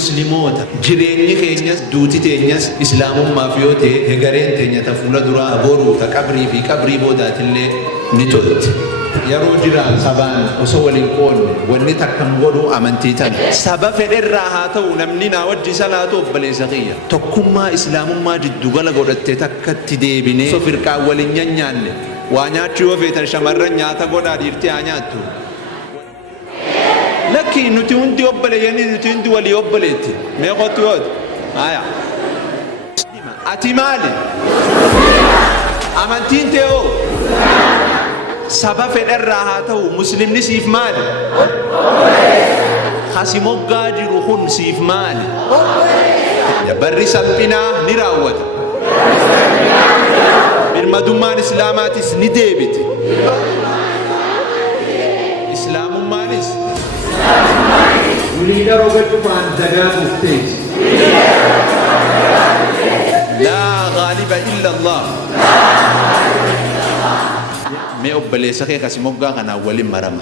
musliimoota jireenyi keenyas duuti teenyas islaamummaaf yoo ta'e hegareen teenya ta fuula duraa boruu ta qabrii fi qabrii boodaatillee ni tolti. Yeroo jiraan sabaan osoo waliin qoonne wanni takkan godhu amantii tan saba fedherraa haa ta'u namni naa wajji salaatu obboleessa kiyya tokkummaa islaamummaa jiddugala godhattee takkatti deebinee osoo firqaan waliin nyaanne waa nyaachuu yoo feetan shamarran nyaata godhaa dhiirtii haa nyaattu. Lakki nuti hundi obboleeyyanii nuti hundi walii obboleetti meeqotti yooti haya ati maali amantiin tee'oo saba fedherraa haa ta'u muslimni siif maali kasimoggaa jiru kun siif maali barri salphinaa ni raawwata birmadummaan islaamaatis ni deebiti islaamummaanis ولينا وقت عن زكاة التيس لا غالب إلا الله ما أبلي سخي قسموك أنا أول مرة